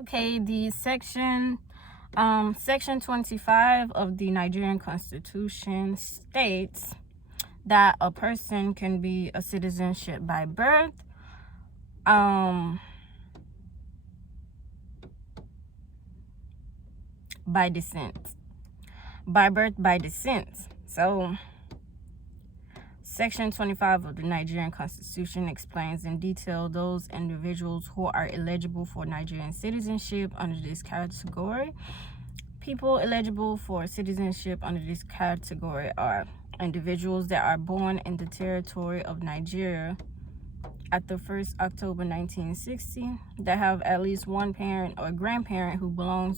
Okay, the section 25 of the Nigerian Constitution states that a person can be a citizenship by birth, by descent. By birth, by descent. So, Section 25 of the Nigerian Constitution explains in detail those individuals who are eligible for Nigerian citizenship under this category. People eligible for citizenship under this category are individuals that are born in the territory of Nigeria at the 1st October 1960, that have at least one parent or grandparent who belong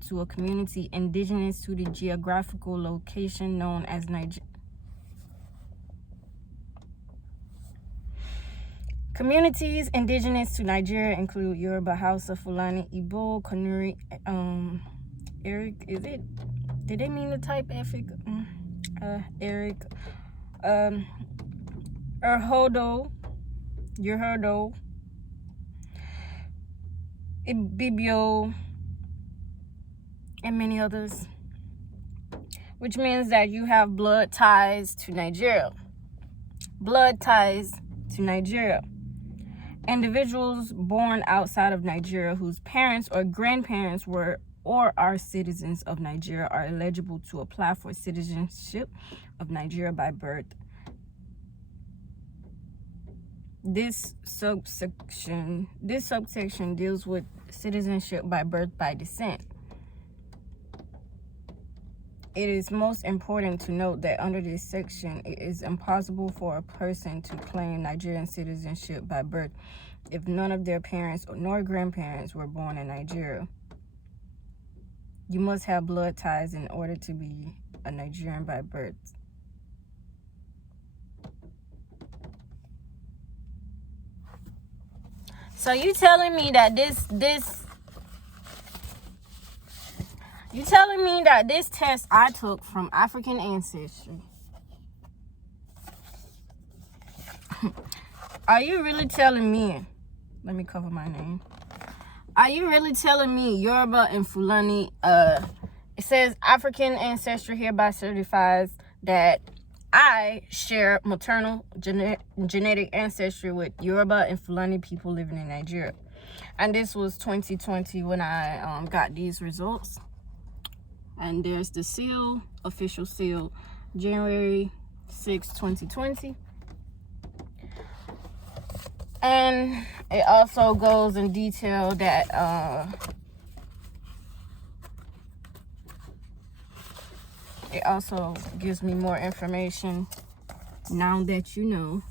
to a community indigenous to the geographical location known as Nigeria. Communities indigenous to Nigeria include Yoruba, Hausa, Fulani, Igbo, Kanuri, Erik, did they mean to type Erik? Erik, Urhobo, Ibibio, and many others, which means that you have blood ties to Nigeria. Individuals born outside of Nigeria whose parents or grandparents were or are citizens of Nigeria are eligible to apply for citizenship of Nigeria by birth. This subsection deals with citizenship by birth by descent. It is most important to note that under this section, it is impossible for a person to claim Nigerian citizenship by birth if none of their parents nor grandparents were born in Nigeria. You must have blood ties in order to be a Nigerian by birth. So you telling me that this test I took from African Ancestry, are you really telling me, let me cover my name, are you really telling me Yoruba and Fulani, it says African Ancestry hereby certifies that I share maternal genetic ancestry with Yoruba and Fulani people living in Nigeria. And this was 2020 when I got these results. And there's the seal, official seal, January 6, 2020. And it also goes in detail that it also gives me more information now that you know.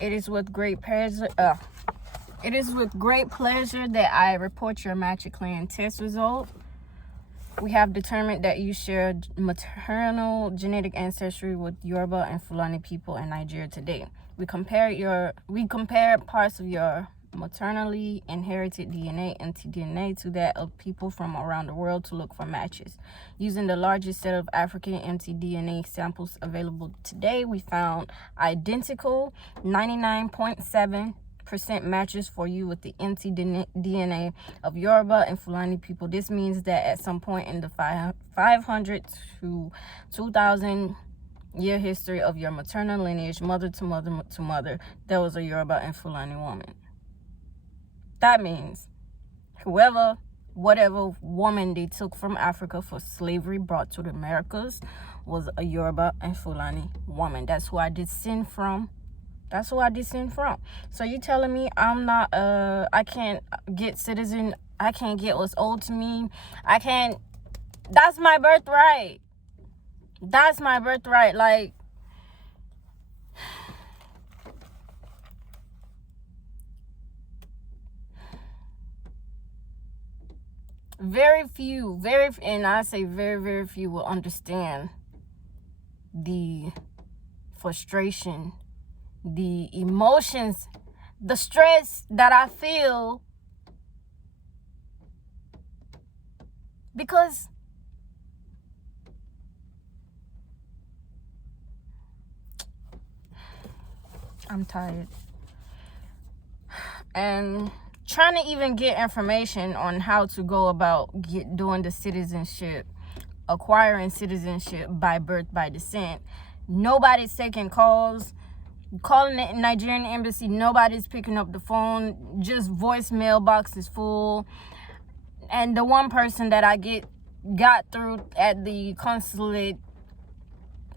It is with great pleasure that I report your matriculating test result. We have determined that you share maternal genetic ancestry with Yoruba and Fulani people in Nigeria today. We compared parts of your maternally inherited DNA and DNA to that of people from around the world to look for matches. Using the largest set of African mtDNA samples available today, we found identical 99.7% matches for you with the mtDNA of Yoruba and Fulani people. This means that at some point in the 500 to 2,000 year history of your maternal lineage, mother to mother, there was a Yoruba and Fulani woman. That means whatever woman they took from Africa for slavery brought to the Americas was a Yoruba and Fulani woman. That's who I descend from. So you telling me I'm not I can't get citizen, I can't get what's owed to me. That's my birthright. Like, very few will understand the frustration, the emotions, the stress that I feel, because I'm tired. and trying to even get information on how to go about doing the citizenship, acquiring citizenship by birth, by descent. Nobody's taking calls. Calling the Nigerian embassy, nobody's picking up the phone. Just voicemail box is full. And the one person that I got through at the consulate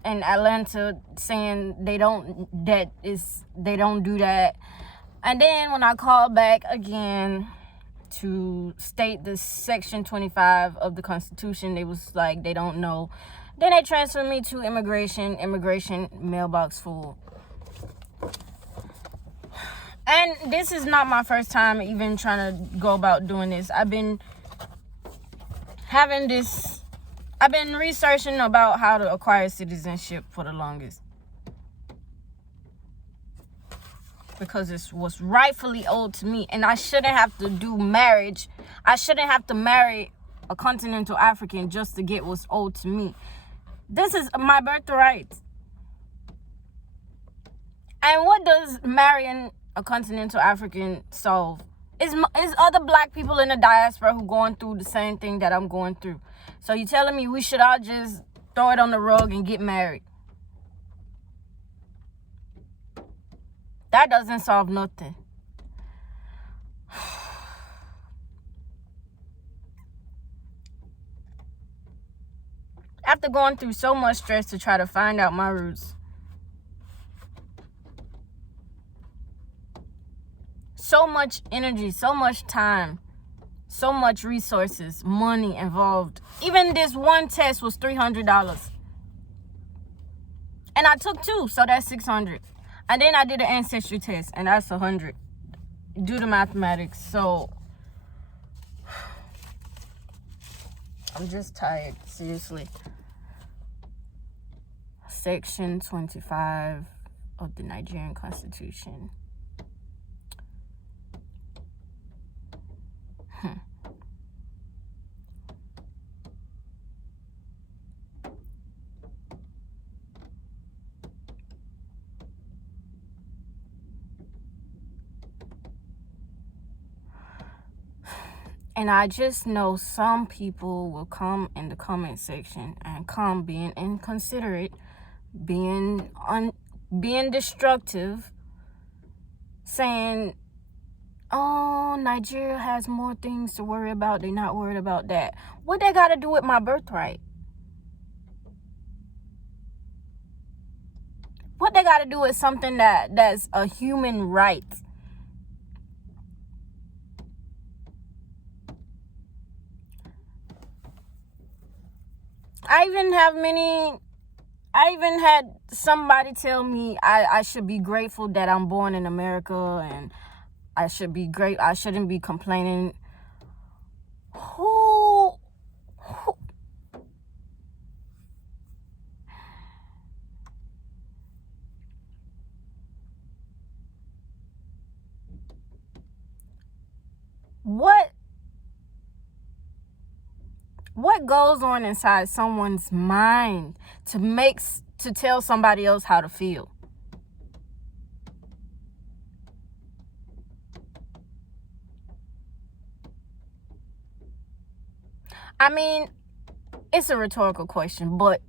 in Atlanta saying they don't do that. And then when I called back again to state the section 25 of the Constitution, they was like, they don't know. Then they transferred me to immigration mailbox full. And this is not my first time even trying to go about doing this. I've been researching about how to acquire citizenship for the longest, because it was rightfully owed to me, and I shouldn't have to do marriage. I shouldn't have to marry a continental African just to get what's owed to me. This is my birthright. And what does marrying a continental African solve? Is other black people in the diaspora who going through the same thing that I'm going through. So you telling me we should all just throw it on the rug and get married? That doesn't solve nothing. After going through so much stress to try to find out my roots, so much energy, so much time, so much resources, money involved. Even this one test was $300. And I took 2, so that's $600. And then I did an ancestry test, and that's $100. Do the mathematics. So I'm just tired, seriously. Section 25 of the Nigerian Constitution. And I just know some people will come in the comment section and come being inconsiderate, being destructive, saying, oh, Nigeria has more things to worry about. They're not worried about that. What they got to do with my birthright? What they got to do with something that's a human right? I even had somebody tell me I should be grateful that I'm born in America, and I shouldn't be complaining. Who what goes on inside someone's mind to tell somebody else how to feel? I mean, it's a rhetorical question, but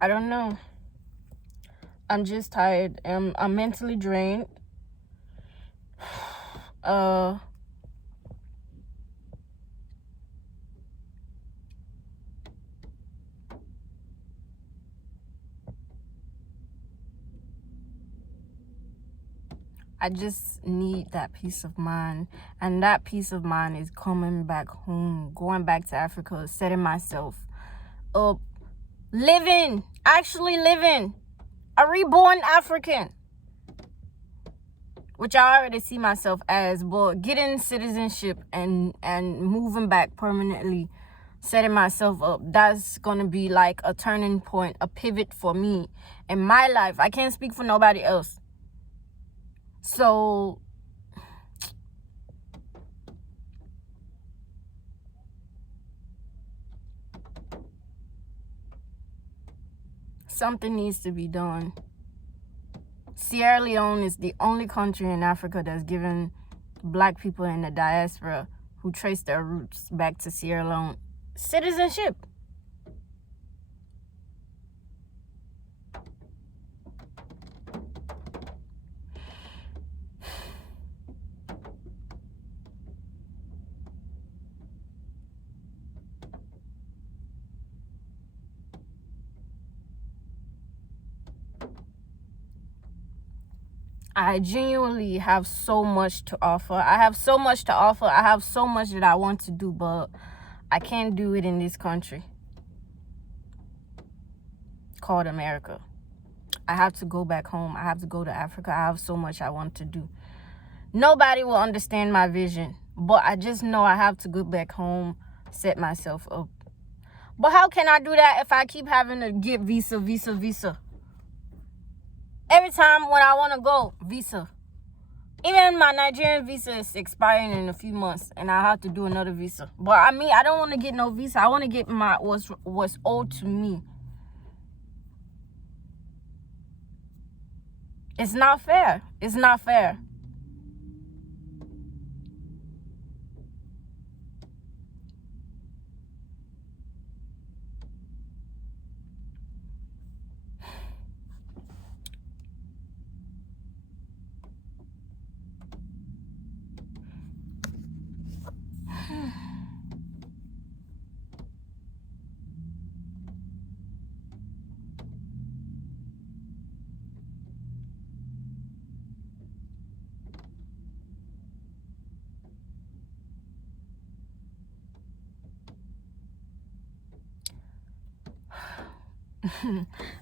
I don't know. I'm just tired. I'm mentally drained. I just need that peace of mind. And that peace of mind is coming back home, going back to Africa, setting myself up, actually living a reborn African, which I already see myself as, but getting citizenship and moving back permanently, setting myself up, that's gonna be like a turning point, a pivot for me in my life. I can't speak for nobody else. So something needs to be done. Sierra Leone is the only country in Africa that's given black people in the diaspora who trace their roots back to Sierra Leone citizenship. I genuinely have so much to offer. I have so much to offer. I have so much that I want to do, but I can't do it in this country called America. I have to go back home. I have to go to Africa. I have so much I want to do. Nobody will understand my vision, but I just know I have to go back home, set myself up. But how can I do that if I keep having to get visa? Every time when I want to go, visa. Even my Nigerian visa is expiring in a few months, and I have to do another visa. But I mean, I don't want to get no visa. I want to get my what's owed to me. It's not fair. It's not fair.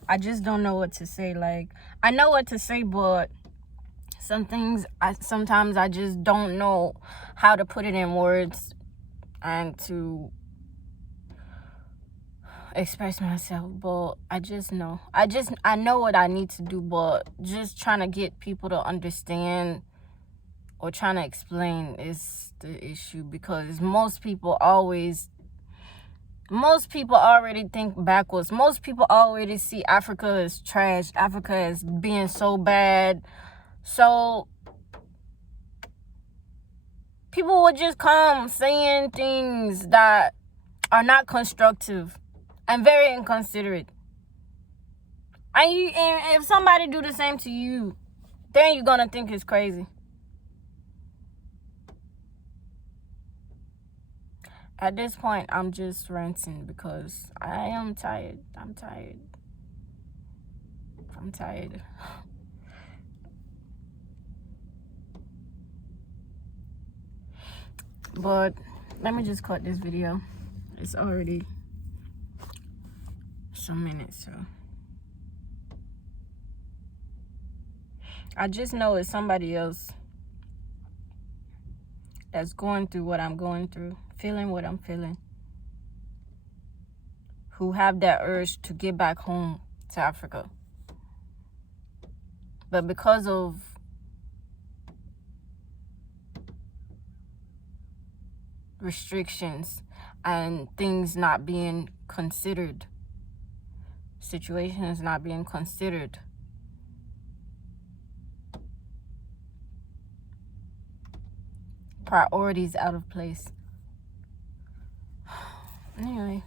I just don't know what to say. Like, I know what to say, but some things sometimes I just don't know how to put it in words and to express myself. But I just know. I know what I need to do, but just trying to get people to understand or trying to explain is the issue, because most people already think backwards. Most people already see Africa as trash, Africa as being so bad. So people would just come saying things that are not constructive and very inconsiderate. And if somebody do the same to you, then you're gonna think it's crazy. At this point, I'm just ranting because I am tired. I'm tired. But let me just cut this video. It's already some minutes, so I just know it's somebody else that's going through what I'm going through, feeling what I'm feeling, who have that urge to get back home to Africa. But because of restrictions and things not being considered, situations not being considered, priorities out of place. Anyway.